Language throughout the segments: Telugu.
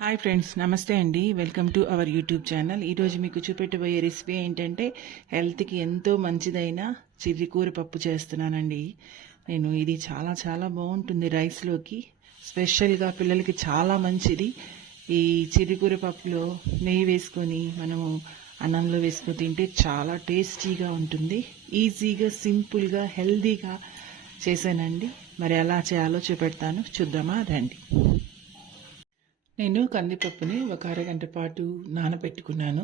హాయ్ ఫ్రెండ్స్, నమస్తే అండి. Welcome to our YouTube channel. ఈరోజు మీకు చూపెట్టబోయే రెసిపీ ఏంటంటే హెల్త్కి ఎంతో మంచిదైన చిర్రికూర పప్పు చేస్తున్నానండి. ఇది చాలా చాలా బాగుంటుంది రైస్లోకి. స్పెషల్గా పిల్లలకి చాలా మంచిది. ఈ చిర్రికూర పప్పులో నెయ్యి వేసుకొని మనము అన్నంలో వేసుకొని తింటే చాలా టేస్టీగా ఉంటుంది. ఈజీగా, సింపుల్గా, హెల్తీగా చేశానండి. మరి ఎలా చేయాలో చూపెడతాను, చూద్దామా రండి. నేను కందిపప్పుని ఒక అరగంట పాటు నానబెట్టుకున్నాను.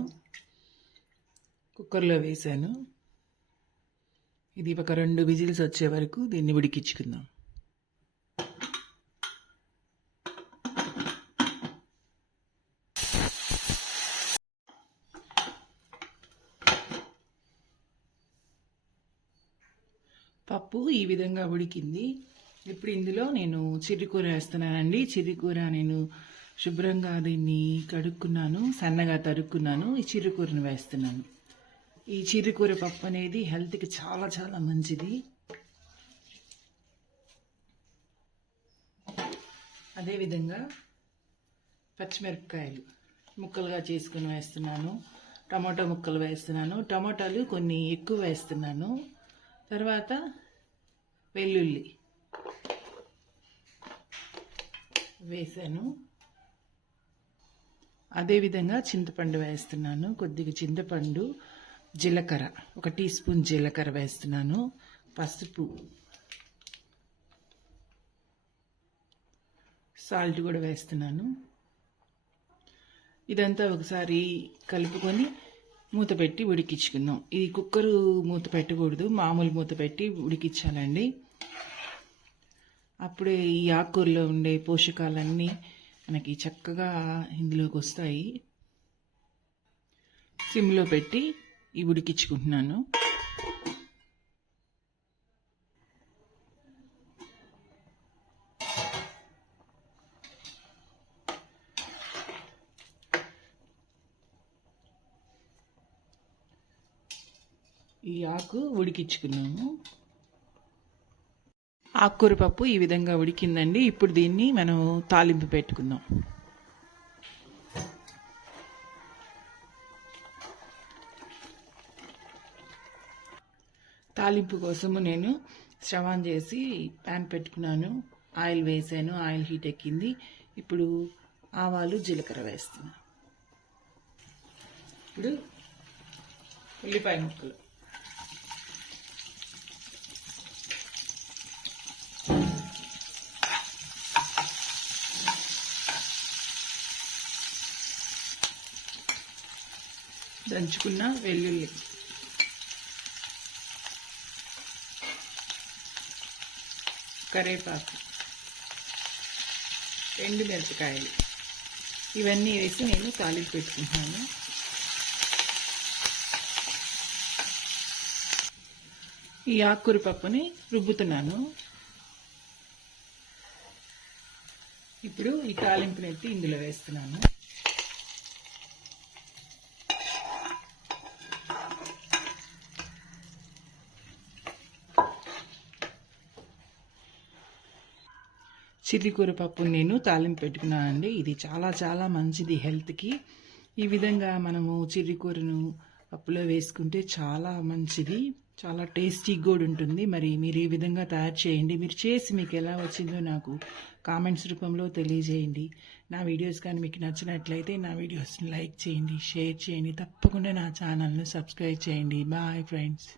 కుక్కర్లో వేశాను. ఇది ఒక 2 విజిల్స్ వచ్చే వరకు దీన్ని ఉడికించుకుందాం. పప్పు ఈ విధంగా ఉడికింది. ఇప్పుడు ఇందులో నేను చిర్రికూర వేస్తున్నానండి. చిర్రికూర నేను శుభ్రంగా దీన్ని కడుక్కున్నాను, సన్నగా తరుక్కున్నాను. ఈ చిర్రికూరను వేస్తున్నాను. ఈ చిర్రికూర పప్పు అనేది హెల్త్కి చాలా చాలా మంచిది. అదేవిధంగా పచ్చిమిరపకాయలు ముక్కలుగా చేసుకుని వేస్తున్నాను. టమాటో ముక్కలు వేస్తున్నాను. టమాటాలు కొన్ని ఎక్కువ వేస్తున్నాను. తర్వాత వెల్లుల్లి వేసాను. అదేవిధంగా చింతపండు వేస్తున్నాను. కొద్దిగా చింతపండు, జీలకర్ర 1 టీ స్పూన్ జీలకర్ర వేస్తున్నాను. పసుపు, సాల్ట్ కూడా వేస్తున్నాను. ఇదంతా ఒకసారి కలుపుకొని మూత పెట్టి ఉడికించుకుందాం. ఇది కుక్కరు మూత పెట్టకూడదు, మామూలు మూత పెట్టి ఉడికించాలండి. అప్పుడే ఈ ఆకుకూరలో ఉండే పోషకాలన్నీ మనకి చక్కగా ఇందులోకి వస్తాయి. సిమ్లో పెట్టి ఈ ఉడికించుకుంటున్నాను. ఈ ఆకు ఉడికించుకున్నాము. ఆకుకూర పప్పు ఈ విధంగా ఉడికిందండి. ఇప్పుడు దీన్ని మనం తాలింపు పెట్టుకుందాం. తాలింపు కోసము నేను స్టవ్ ఆన్ చేసి ప్యాన్ పెట్టుకున్నాను. ఆయిల్ వేసాను. ఆయిల్ హీట్ ఎక్కింది. ఇప్పుడు ఆవాలు, జీలకర్ర వేస్తున్నాను. ఇప్పుడు ఉల్లిపాయ ముక్కలు, దంచుకున్న వెల్లుల్లి, కరివేపాకు, ఎండుమిరపకాయలు ఇవన్నీ వేసి నేను తాలింపు పెట్టుకుంటున్నాను. ఈ ఆకుకూర పప్పుని రుబ్బుతున్నాను. ఇప్పుడు ఈ తాలింపుని ఎత్తి ఇందులో వేస్తున్నాను. చిర్రికూర పప్పు నేను తాలింపు పెట్టుకున్నానండి. ఇది చాలా చాలా మంచిది హెల్త్కి. ఈ విధంగా మనము చిర్రికూరను పప్పులో వేసుకుంటే చాలా మంచిది, చాలా టేస్టీ కూడా ఉంటుంది. మరి మీరు ఈ విధంగా తయారు చేయండి. మీరు చేసి మీకు ఎలా వచ్చిందో నాకు కామెంట్స్ రూపంలో తెలియజేయండి. నా వీడియోస్ కానీ మీకు నచ్చినట్లయితే నా వీడియోస్ని లైక్ చేయండి, షేర్ చేయండి. తప్పకుండా నా ఛానల్ను సబ్స్క్రైబ్ చేయండి. Bye friends.